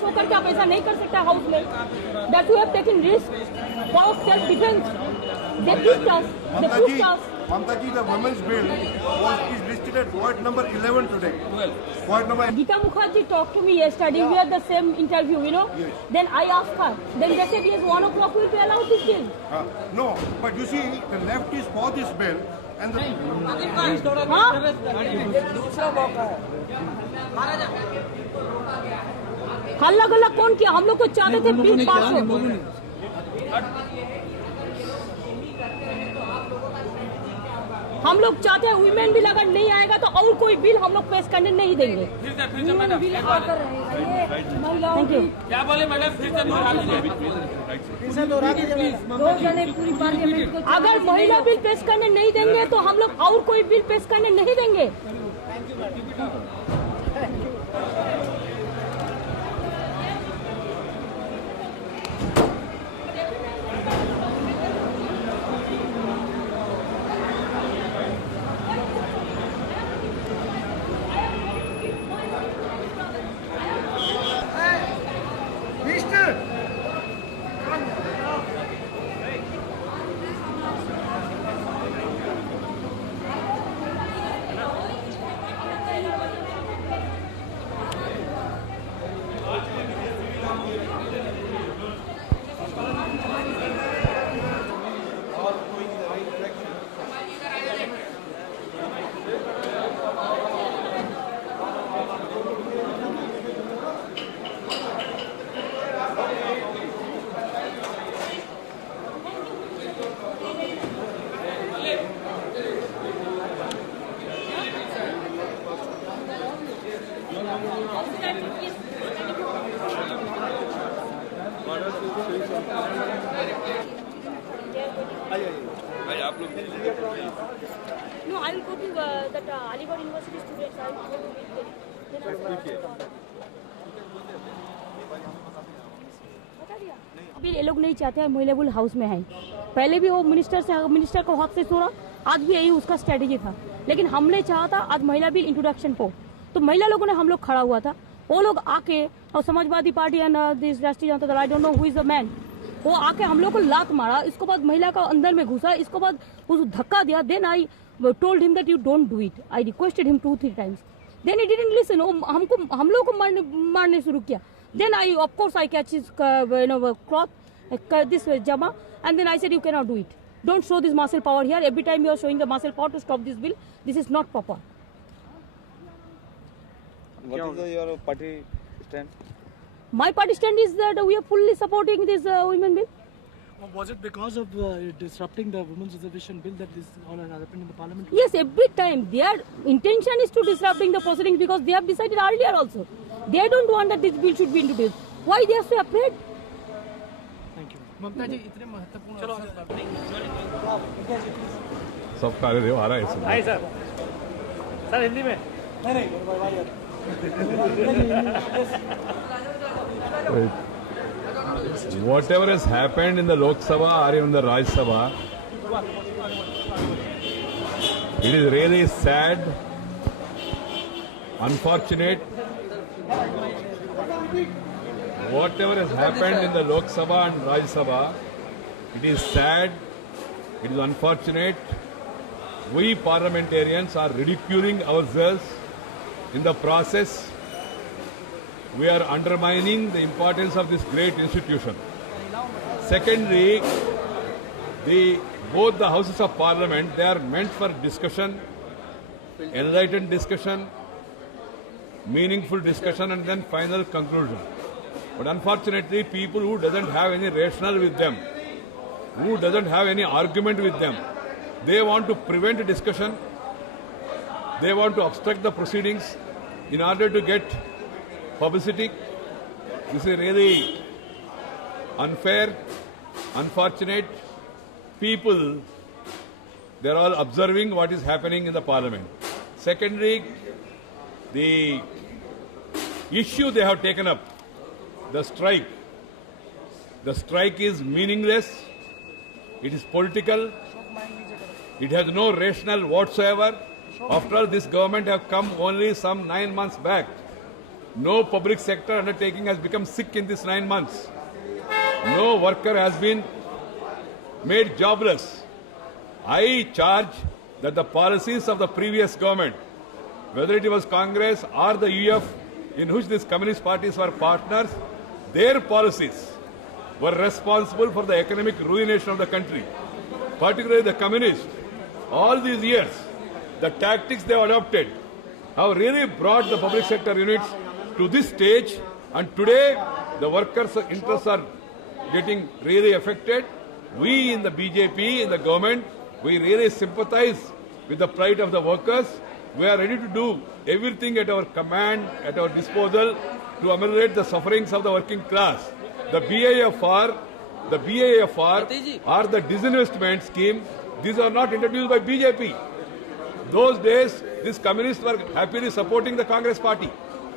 Show करके आप ऐसा नहीं कर सकते हाउस में. That you have taken risk for self defense. They pushed us. They pushed us. Mamta ji, the women's bill is listed at point number 11 today. 12. Point number. Geeta Mukherjee talked to me yesterday. We had the same interview, you know. Yes. Then I asked her. Then they said yes, 1 o'clock will be allowed this bill. No, but you see, the left is for this bill, and the. हल्ला गल्ला कौन किया? हम लोग को चाहते थे bill pass हो. हम लोग चाहते हैं वुमेन बिल अगर नहीं आएगा तो और कोई बिल हम लोग पेश करने नहीं देंगे. Thank you. क्या बोले मैडम? फिर से अगर महिला बिल पेश करने नहीं देंगे तो हम लोग और कोई बिल पेश करने नहीं देंगे. No, I will go to that Aligarh University students. I will go to meet them. अभी ये लोग नहीं चाहते हैं महिला बिल हाउस में है. पहले भी वो मिनिस्टर को हाथ से छोड़ा. आज भी यही उसका स्ट्रेटेजी था. लेकिन हमने चाहा था आज महिला बिल इंट्रोडक्शन हो तो महिला लोगों ने हम लोग खड़ा हुआ था. वो लोग आके और समाजवादी पार्टी एंड दिस राष्ट्रीय Janata Dal, I don't know who is the man, वो आके हम लोग को लात मारा. इसके बाद महिला का अंदर में घुसा. इसके बाद उस धक्का दिया. Then I told him that you don't do it. I requested him 2-3 times. Then he didn't listen. हम लोग को मारने शुरू किया. Then I of course I catch his cloth this jama and then I said you cannot do it. Don't show this martial power here. Every time you are showing the martial power to stop this bill, this is not proper. What is your party stand? My party stand is that we are fully supporting this women bill. Was it because of disrupting the women's reservation bill that this all has happened in the parliament? Yes, every time their intention is to disrupting the proceedings because they have decided earlier also. They don't want that this bill should be introduced. Why they are so afraid? Thank you. ममता जी इतने महत्वपूर्ण सब कार्य देव आ रहा है इसमें. नहीं sir, sir Hindi में Whatever has happened in the Lok Sabha or even the Raj Sabha, it is really sad, unfortunate. Whatever has happened in the Lok Sabha and Raj Sabha, it is sad, it is unfortunate. We parliamentarians are ridiculing ourselves. In the process, we are undermining the importance of this great institution. Secondly, both the houses of parliament, they are meant for discussion, enlightened discussion, meaningful discussion and then final conclusion. But unfortunately, people who doesn't have any rationale with them, who doesn't have any argument with them, they want to prevent discussion, they want to obstruct the proceedings in order to get publicity. This is really unfair, unfortunate. People, they are all observing what is happening in the parliament. Secondly, the issue they have taken up, the strike is meaningless, it is political, it has no rationale whatsoever. After all, this government have come only some 9 months back. No public sector undertaking has become sick in these 9 months. No worker has been made jobless. I charge that the policies of the previous government, whether it was Congress or the UF, in which these communist parties were partners, their policies were responsible for the economic ruination of the country, particularly the communists. All these years, the tactics they adopted have really brought the public sector units to this stage, and today the workers' interests are getting really affected. We in the BJP, in the government, we really sympathize with the plight of the workers. We are ready to do everything at our command, at our disposal, to ameliorate the sufferings of the working class. The BIFR or the disinvestment scheme, these are not introduced by BJP. Those days, these communists were happily supporting the Congress party.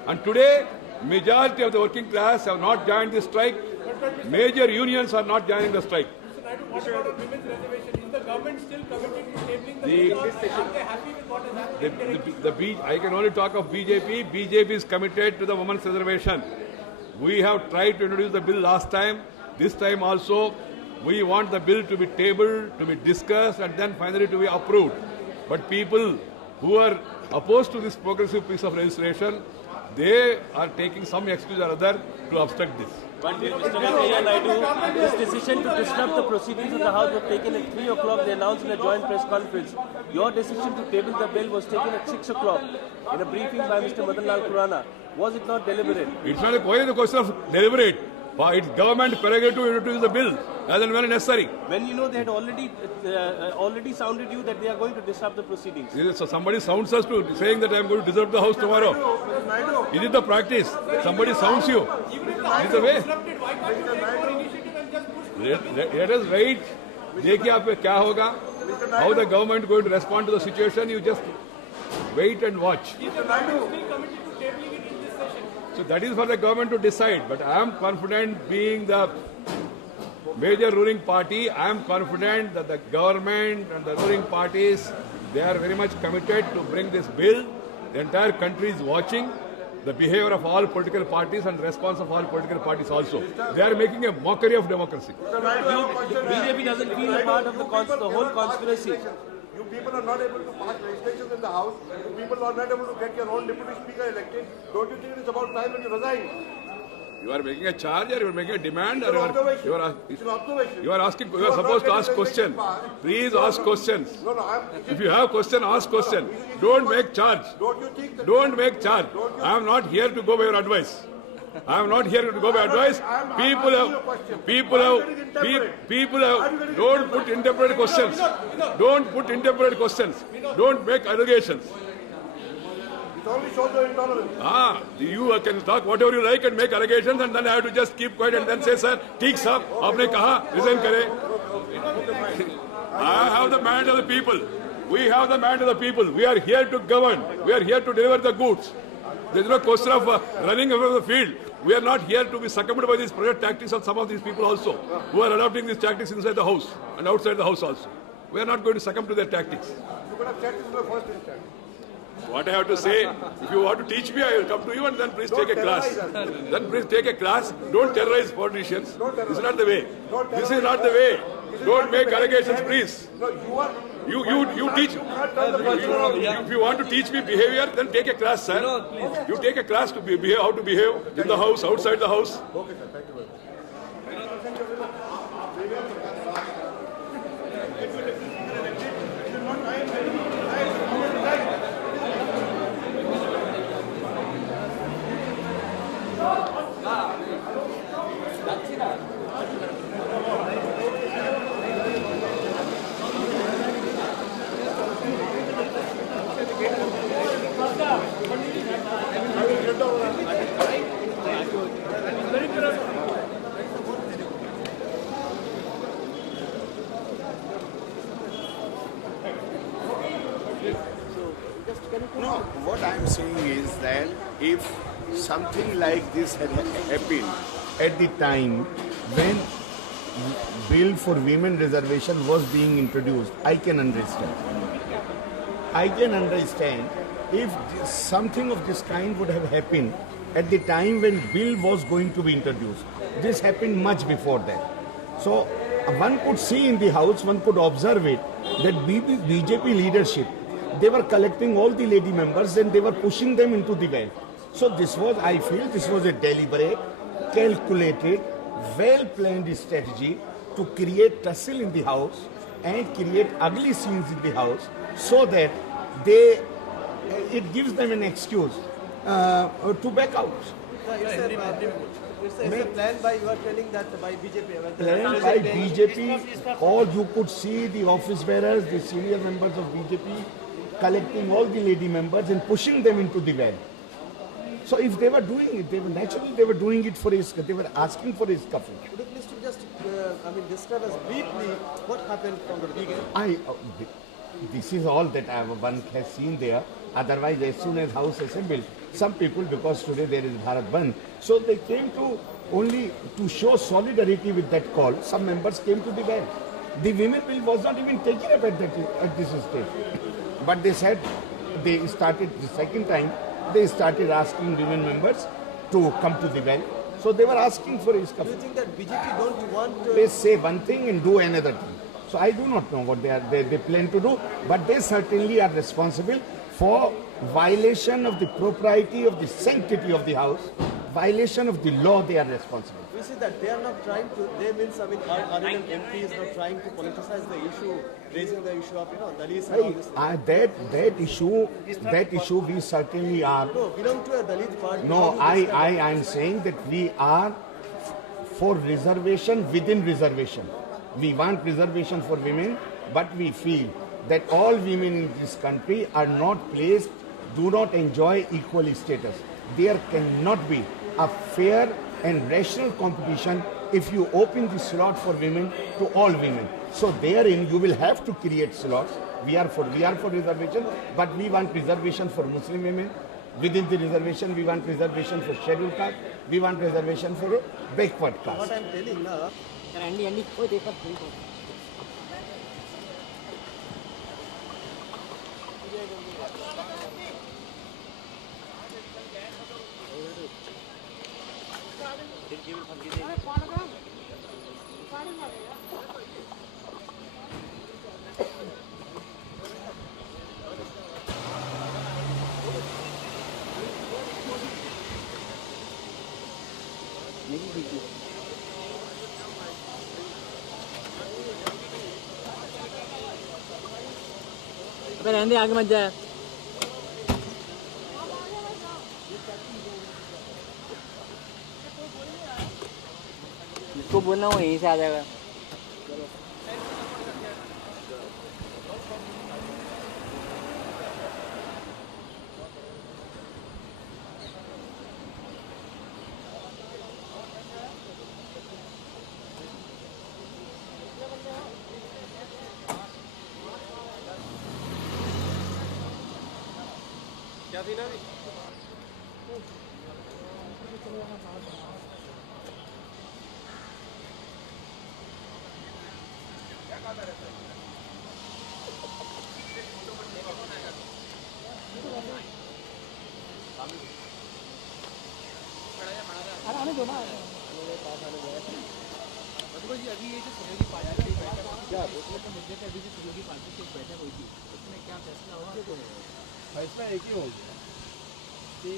And today, majority of the working class have not joined the strike. Major unions are not joining the strike. What about women's reservation? Is the government still committed to tabling the bill, or are they happy with what has happened? I can only talk of BJP. BJP is committed to the women's reservation. We have tried to introduce the bill last time. This time also, we want the bill to be tabled, to be discussed, and then finally to be approved. But people who are opposed to this progressive piece of legislation, they are taking some excuse or other to obstruct this. But Mr. Venkaiah Naidu, this decision to disrupt the proceedings of the House was taken at 3 o'clock. They announced in a joint press conference. Your decision to table the bill was taken at 6 o'clock in a briefing by Mr. Madan Lal Khurana. Was it not deliberate? It's not a question of deliberate. It's government prerogative to introduce the bill as and when necessary. When you know they had already sounded you that they are going to disrupt the proceedings. So somebody sounds us to saying that I am going to disrupt the house tomorrow. Is it the practice? Somebody sounds you. Is the way. Why can't you take more initiative and just push? Let us wait. देखिए आप पे क्या होगा? How the government going to respond to the situation? You just wait and watch. Is the government still committed to tabling it in this session? So that is for the government to decide. But I am confident, being the major ruling party, I am confident that the government and the ruling parties, they are very much committed to bring this bill. The entire country is watching the behavior of all political parties and response of all political parties also. They are making a mockery of democracy. BJP doesn't feel a part of the whole conspiracy. You people are not able to pass legislation in the House. You people are not able to get your own deputy speaker elected. Don't you think it's about time that you resign? You are making a charge, or you are making a demand, or It's an observation. you are asking. You are supposed to ask questions. Please ask questions. No, If you have question, ask question. Don't make charge. don't you think that... Don't make charge. I am not here to go by your advice. I am not here to go by advice. People have. Don't put interpreted questions. Don't put interpreted questions. Don't make allegations. It only shows your intolerance. You can talk whatever you like and make allegations, and then I have to just keep quiet and then say, sir, ठीक साहब, आपने कहा, resign करे. I have the mandate of the people. We have the mandate of the people. We are here to govern. We are here to deliver the goods. There is no question of running away from the field. We are not here to be succumbed by these project tactics of some of these people also, who are adopting these tactics inside the house and outside the house also. We are not going to succumb to their tactics. You could have checked this in the first instance. What I have to say, if you want to teach me, I will come to you and then please take a class. Then please take a class. Don't terrorize politicians. This is not the way. This is not the way. Don't make allegations, please. You teach. If you want to teach me behavior, then take a class, sir. You take a class to behave, how to behave in the house, outside the house. Okay, sir. Thank you very much. No, what I am saying is that if something like this had happened at the time when bill for women reservation was being introduced, I can understand. I can understand if something of this kind would have happened at the time when bill was going to be introduced. This happened much before that. So one could see in the house, one could observe it, that BJP leadership, they were collecting all the lady members and they were pushing them into the well. So this was, I feel, this was a deliberate, calculated, well-planned strategy to create tussle in the house and create ugly scenes in the house, so that it gives them an excuse to back out. It's a plan by, you are telling that by BJP. Planned by BJP, or you could see the office bearers, the senior members of BJP collecting all the lady members and pushing them into the well. So if they were doing it, they were doing it for they were asking for a scuffle. Would you please to just, describe us briefly what happened from the beginning? This is all that one has seen there. Otherwise, as soon as house assembled, some people, because today there is Bharat Bandh, so they came to only to show solidarity with that call. Some members came to the well. The women bill was not even taken up at this stage. But they said, they started the second time, they started asking women members to come to the well. So they were asking for a scuffle. Do you think that BJP don't want to... They say one thing and do another thing. So I do not know what they plan to do, but they certainly are responsible for violation of the propriety of the sanctity of the house, violation of the law. They are responsible. We see that they are not trying to, RNM MP is not trying to politicize the issue, raising the issue of, Dalits and all this. That issue we certainly are. No, belong to a Dalit party. No, I am saying that we are for reservation within reservation. We want reservation for women, but we feel that all women in this country are not placed, do not enjoy equal status. There cannot be a fair and rational competition if you open the slot for women to all women. So therein you will have to create slots. We are for reservation, but we want reservation for Muslim women. Within the reservation, we want reservation for scheduled caste. We want reservation for backward caste. What I am telling now. रहने आगे मत जाए। इसको बोलना वो यहीं से आ जाएगा। क्या थी ना जी अभी ये जो सहयोगी पार्टी की बैठक क्या तो मुद्दे पे अभी जो सहयोगी पार्टी की बैठक हुई थी उसमें क्या फैसला हुआ? फैसला एक ही हो गया कि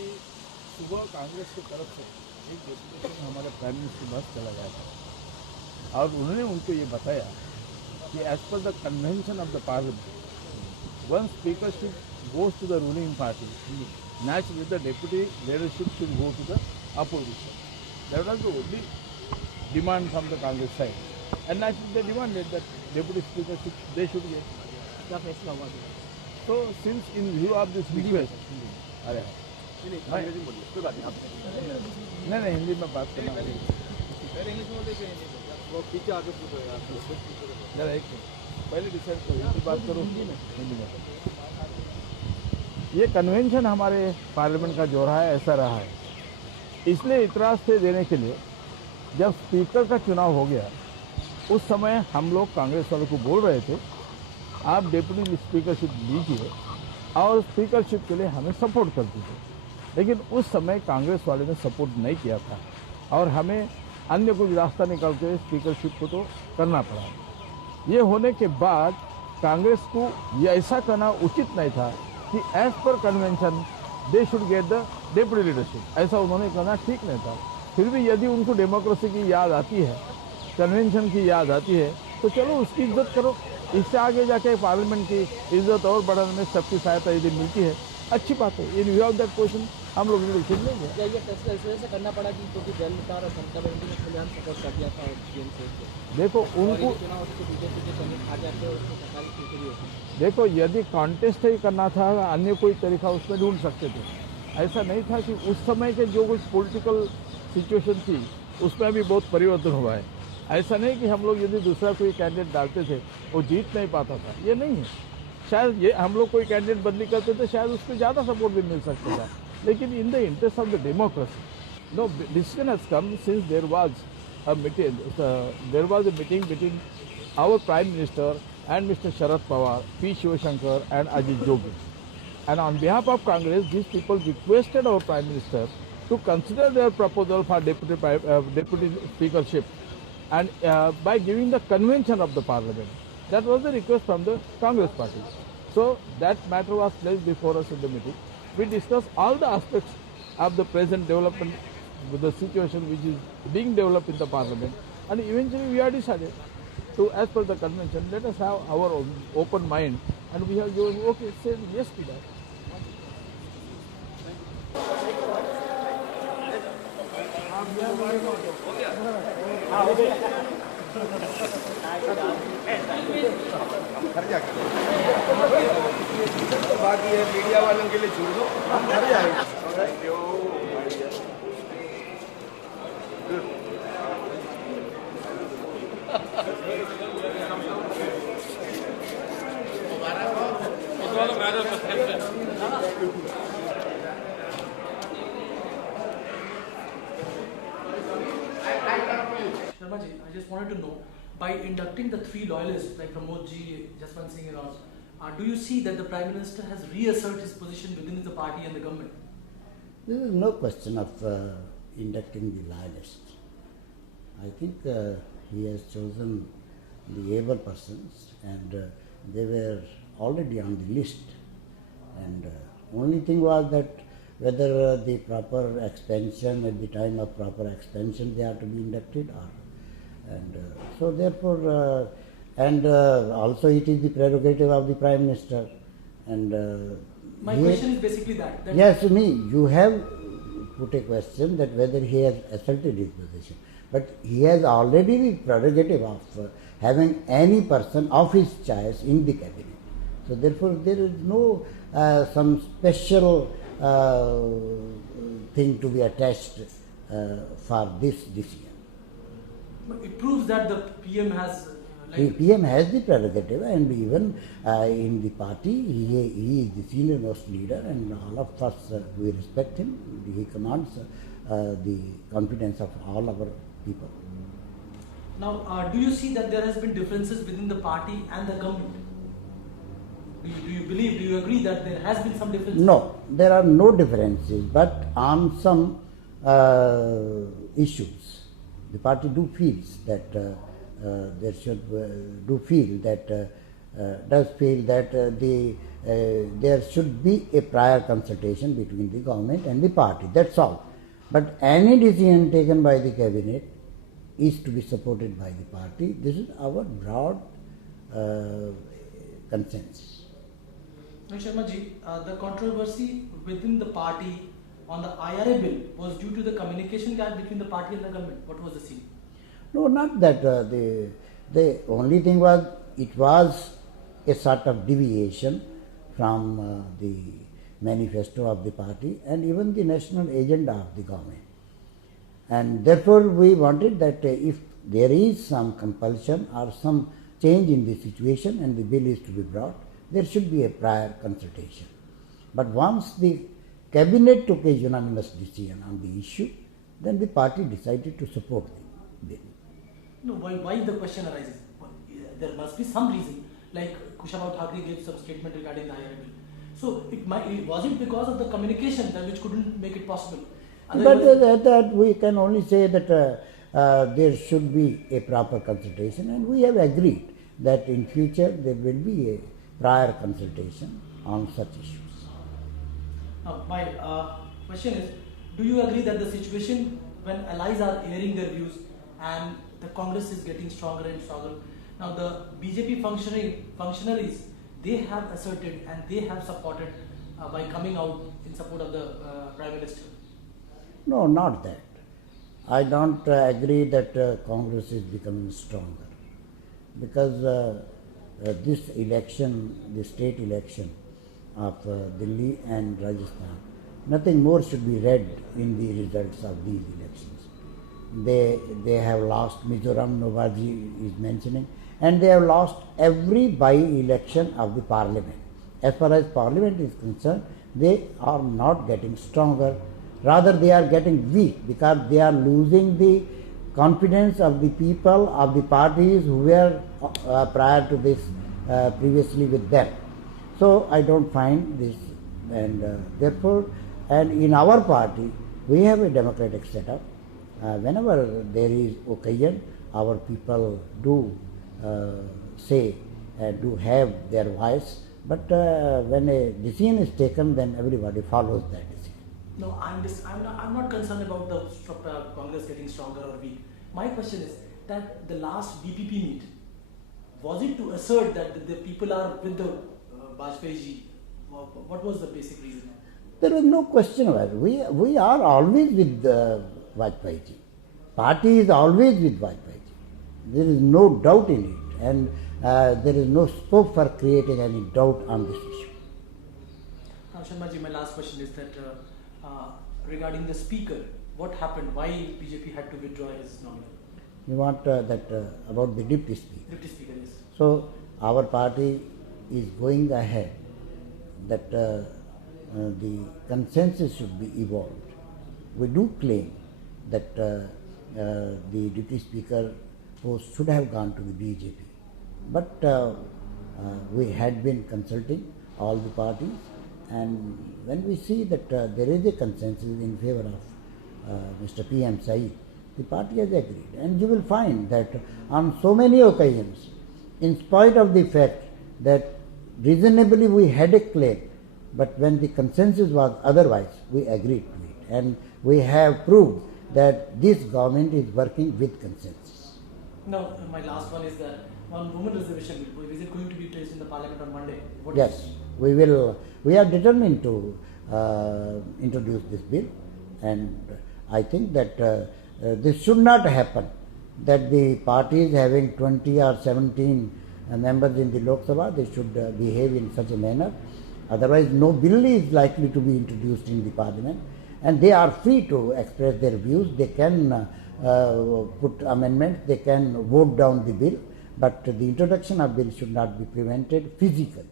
सुबह कांग्रेस की तरफ से एक डेपुटेशन हमारे प्राइम मिनिस्टर के पास चला गया था और उन्होंने उनको ये बताया कि as per the convention of the parliament one speakership goes to the ruling party naturally the deputy leadership should go to the opposition. That was the only demand from the Congress side, and naturally they demanded that deputy speakership they should get. क्या फैसला हुआ? So since in view of this request, अरे नहीं हिंदी में बात करना वो पीछे आगे पूछो यार। जरा एक पहले डिसाइड करो हिंदी बात करो हिंदी में। ये कन्वेंशन हमारे पार्लियामेंट का जो रहा है ऐसा रहा है, इसलिए इतराज़ से देने के लिए जब स्पीकर का चुनाव हो गया उस समय हम लोग कांग्रेस वालों को बोल रहे थे आप डेप्यूटी स्पीकरशिप लीजिए और स्पीकरशिप के लिए हमें सपोर्ट कर दीजिए। लेकिन उस समय कांग्रेस वाले ने सपोर्ट नहीं किया था और हमें अन्य कुछ रास्ता निकाल के स्पीकरशिप को तो करना पड़ा। ये होने के बाद कांग्रेस को ये ऐसा करना उचित नहीं था कि एज पर convention they should get the deputy leadership, ऐसा उन्होंने करना ठीक नहीं था। फिर भी यदि उनको डेमोक्रेसी की याद आती है, कन्वेंशन की याद आती है, तो चलो उसकी इज्जत करो। इससे आगे जाके पार्लियामेंट की इज्जत और बढ़ाने में सबकी सहायता यदि मिलती है, अच्छी बात है। इन व्यू ऑफ दैट क्वेश्चन हम लोग डिसीजन लेंगे। क्या ये फैसला इस वजह से करना पड़ा कि क्योंकि जयललिता और ममता बनर्जी ने खुलेआम सपोर्ट कर दिया था टीएमसी को? देखो और उनको ये चुनाव उसके बीजेपी के सैनिक आ जाते और उसको सरकारी सीटें भी होती। देखो यदि कॉन्टेस्ट ही करना था, अन्य कोई तरीका उसमें ढूंढ सकते थे। ऐसा नहीं था कि उस समय के जो कुछ पॉलिटिकल सिचुएशन थी उसमें भी बहुत परिवर्तन हुआ है। ऐसा नहीं कि हम लोग यदि दूसरा कोई कैंडिडेट डालते थे वो जीत नहीं पाता था, ये नहीं है। शायद ये हम लोग कोई कैंडिडेट बदली करते थे, शायद उसको ज़्यादा सपोर्ट भी मिल सकता था। लेकिन in the interest of the democracy, no decision has come since there was a meeting between our prime minister and Mr. Sharad Pawar, P. Shivashankar and Ajit Jogi. And on behalf of Congress, these people requested our Prime Minister to consider their proposal for deputy speakership and by giving the convention of the parliament. That was the request from the Congress party. So that matter was placed before us in the meeting. We discussed all the aspects of the present development, the situation which is being developed in the parliament, and eventually we are decided to, as per the convention, let us have our open mind, and we have given said yes to that. बाकी है media वालों के लिए छोड़ दो, हम घर जाएंगे। Sharma ji, I just wanted to know, by inducting the 3 loyalists like Pramod ji, Jaswant Singh and all, do you see that the Prime Minister has reasserted his position within the party and the government? There is no question of inducting the loyalists. I think he has chosen the able persons, and they were already on the list. And only thing was that whether the proper expansion, at the time of proper expansion, they are to be inducted, or and so therefore, also it is the prerogative of the Prime Minister. And my question is basically that yes, you have put a question that whether he has asserted his position, but he has already the prerogative of having any person of his choice in the cabinet. So therefore, there is no some special thing to be attached for this decision. But it proves that the PM has The PM has the prerogative, and even in the party, he is the senior most leader, and all of us, we respect him. He commands the confidence of all our people. Now, do you see that there has been differences within the party and the government? Do you believe, do you agree that there has been some differences? No, there are no differences, but on some issues, the party do feels that there should does feel that there should be a prior consultation between the government and the party. That's all. But any decision taken by the cabinet is to be supported by the party. This is our broad consensus. Sharma ji, the controversy within the party on the IRA bill was due to the communication gap between the party and the government. What was the scene? No, not that. The only thing was, it was a sort of deviation from the manifesto of the party and even the national agenda of the government. And therefore, we wanted that if there is some compulsion or some change in the situation and the bill is to be brought, there should be a prior consultation. But once the cabinet took a unanimous decision on the issue, then the party decided to support the bill. No, why the question arises? There must be some reason. Like Kushabha Thakre gave some statement regarding the IRA bill. So was it because of the communication that which couldn't make it possible? But that we can only say that there should be a proper consultation, and we have agreed that in future there will be a prior consultation on such issues. Now, my question is, do you agree that the situation when allies are airing their views and the Congress is getting stronger and stronger, now the BJP functionaries, they have asserted and they have supported by coming out in support of the Prime Minister? No, not that. I don't agree that Congress is becoming stronger, because this election, the state election of Delhi and Rajasthan, nothing more should be read in the results of these elections. They have lost Mizoram, Nobaji is mentioning, and they have lost every by-election of the parliament. As far as parliament is concerned, they are not getting stronger. Rather, they are getting weak, because they are losing the confidence of the people, of the parties who were prior to this previously with them. So I don't find this, and therefore, and in our party, we have a democratic setup. Whenever there is occasion, our people do say, do have their voice, but when a decision is taken, then everybody follows that decision. No, I'm not concerned about the Congress getting stronger or weak. My question is that the last BPP meet, was it to assert that the people are with the Vajpayee ji? What was the basic reason? There is no question about it. We are always with Vajpayee ji. Party is always with Vajpayee ji. There is no doubt in it, and there is no scope for creating any doubt on this issue. Now, Sharma ji, my last question is that regarding the speaker, what happened? Why BJP had to withdraw his nomination? You want that about the deputy speaker? Deputy speaker, yes. So our party is going ahead that the consensus should be evolved. We do claim that the deputy speaker post should have gone to the BJP, but we had been consulting all the parties, and when we see that there is a consensus in favor of Mr. P.M. Saeed, the party has agreed. And you will find that on so many occasions, in spite of the fact that reasonably we had a claim, but when the consensus was otherwise, we agreed to it. And we have proved that this government is working with consensus. Now, my last one is that on women reservation bill, is it going to be placed in the parliament on Monday? Yes, we will. We are determined to introduce this bill, and I think that this should not happen, that the parties having 20 or 17 members in the Lok Sabha, they should behave in such a manner. Otherwise, no bill is likely to be introduced in the parliament, and they are free to express their views. They can put amendments, they can vote down the bill, but the introduction of bill should not be prevented physically.